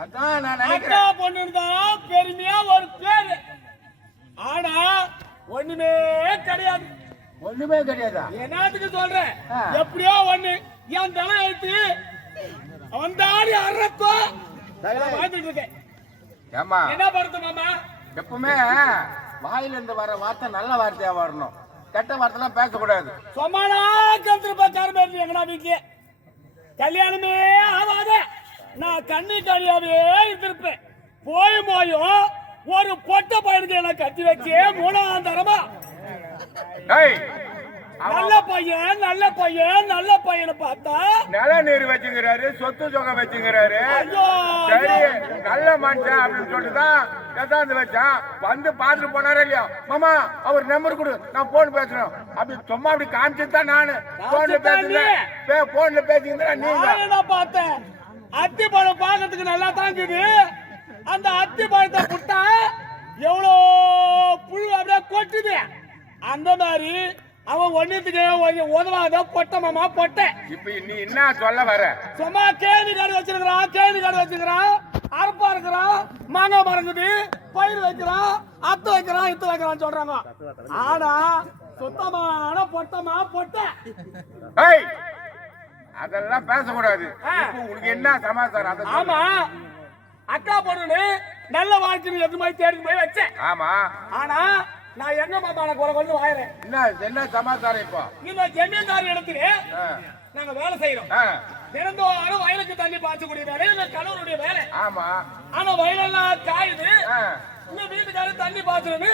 அதான் நான் நினைக்கிறேன். அக்கா பொண்ணுதான் பெருமையா ஒரு பேரு. ஆனா ஒண்ணுமே கிடையாது. ஒண்ணுமே கிடையாதா? என்னத்துக்கு சொல்றேன்? எப்படியோ ஒண்ணு என் தலை எழுத்து வந்தாடி அறக்கோ வாழ்ந்துட்டு இருக்கேன். ஏமா என்ன படுத்து மாமா? எப்பவுமே வாயில இருந்து வர வார்த்தை நல்ல வார்த்தையா வரணும். கெட்ட வார்த்தைலாம் பேசக்கூடாது. சொமானா கருத்துருப்பாரு எங்கடா வீட்டுல கல்யாணமே ஆகாத நான் கண்ணி கல்யாவே இருந்திருப்பேன். போயும் ஒரு பொட்ட பையனுக்கு எல்லாம் கட்டி வச்சு 3ஆம் தரமா நல்ல பையன் நல்ல பையன் நல்ல பையனை பார்த்தா நில நீர் வச்சுக்கிறாரு, சொத்து சொகம் வச்சுக்கிறாரு. சரி நல்ல மனுஷன் அப்படின்னு சொல்லிட்டுதான் கத்தாந்து வச்சான். வந்து பாத்துட்டு போனாரே இல்லையா? மாமா அவர் நம்பர் கொடு, நான் போன் பேசுறேன் அப்படி சும்மா அப்படி காமிச்சுதான் நானு போன்ல பேசுறேன். போன்ல பேசிக்கிறா நீங்க பார்த்தேன். அத்தி பழம் பாக்கிறதுக்கு நல்லா தாங்குது. அந்த அத்தி பழத்தை புட்டா எவ்வளோ புழு அப்படியே கொட்டுது. அந்த மாதிரி அவன் ஒன்னுத்துக்கு உதவாத பொட்ட மாமா பொட்ட. இப்ப நீ என்ன சொல்ல வர? சும்மா கேணி காடு வச்சிருக்கிறான், கேணி காடு வச்சிருக்கிறான், அரப்பா இருக்கிறான், மாங்காய் மரங்குது, பயிர் வைக்கிறான், அத்து வைக்கிறான், இத்து வைக்கிறான்னு சொல்றாங்க. ஆனா சுத்தமான பொட்டமா பொட்ட. அதெல்லாம் பேசக்கூடாது. உனக்கு என்ன சமாச்சாரம்? ஆமா அக்கா பொண்ணு நல்ல வாழ்க்கை எது மாதிரி தேடி போய் வச்சேன். ஆமா ஆனா நான் என்ன மாமா குறை கொண்டு வாயிறேன். என்ன சமாச்சாரம்? இப்போ இந்த ஜமீன்தார் இடத்துல நாங்க வேலை செய்யறோம். தினந்தோறும் வயலுக்கு தண்ணி பாய்ச்சக்கூடிய வேலை இந்த கணவருடைய வேலை. ஆமா ஆனா வயலெல்லாம் காயுது. இந்த வீட்டுக்காரர் தண்ணி பாய்ச்சணும்னு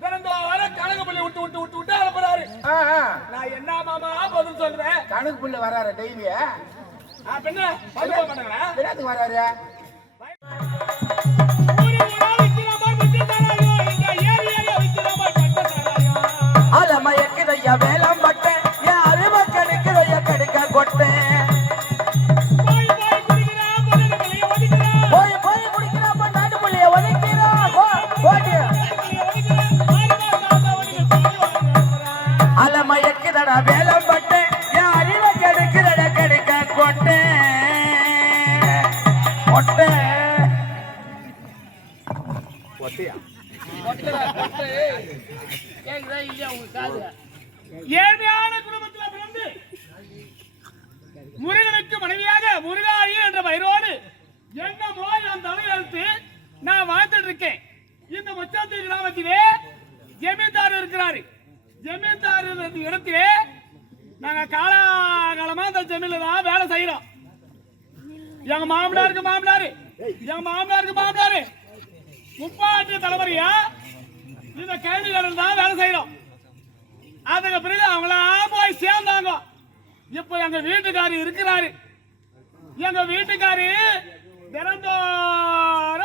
தினந்தோறும் கணக்கு புள்ளி விட்டு விட்டு விட்டு விட்டு அனுப்புறாரு. நான் என்ன மாமா பதில் சொல்றேன்? கணக்கு புள்ளி வராரு டெய்லியா? பின்ன பதில் போக மாட்டாங்களா? வராரு மயக்கிறைய வேலம் பட்டேன் என் அறிவ கெடுக்கிறைய கெடுக்க கொட்டேன். போய் போய் குடிக்கிறா நாட்டு புள்ளிய ஒதுக்கிறா அல மயக்கிதடா வேலம் பட்டேன் என் அறிவ கெடுக்கிறட கெடுக்க கொட்டேன் கொட்டேன். ஏழ்மையான குடும்பத்தில் பிறந்து முருகனுக்கு மனைவியாக முருகாயி என்ற பெயரோடு என்னமோ என் தலையெழுத்து நான் வாழ்ந்துட்டு இருக்கேன். இந்த முச்சாத்தி கிராமத்திலே ஜமீன்தார் இருக்கிறாரு. ஜமீன்தார் இடத்திலே நாங்க காலகாலமா அந்த ஜமீன்ல தான் வேலை செய்யறோம். எங்க மாமனாருக்கு மாமனாரு முப்பாட்டி தலைவரியா இந்த கேள்விகள் தான் வேலை செய்யறோம். அதுக்கு பிறகு அவங்களா போய் சேர்ந்தாங்க. இப்ப எங்க வீட்டுக்காரி இருக்கிறாரு. எங்க வீட்டுக்காரி தினந்தோறும்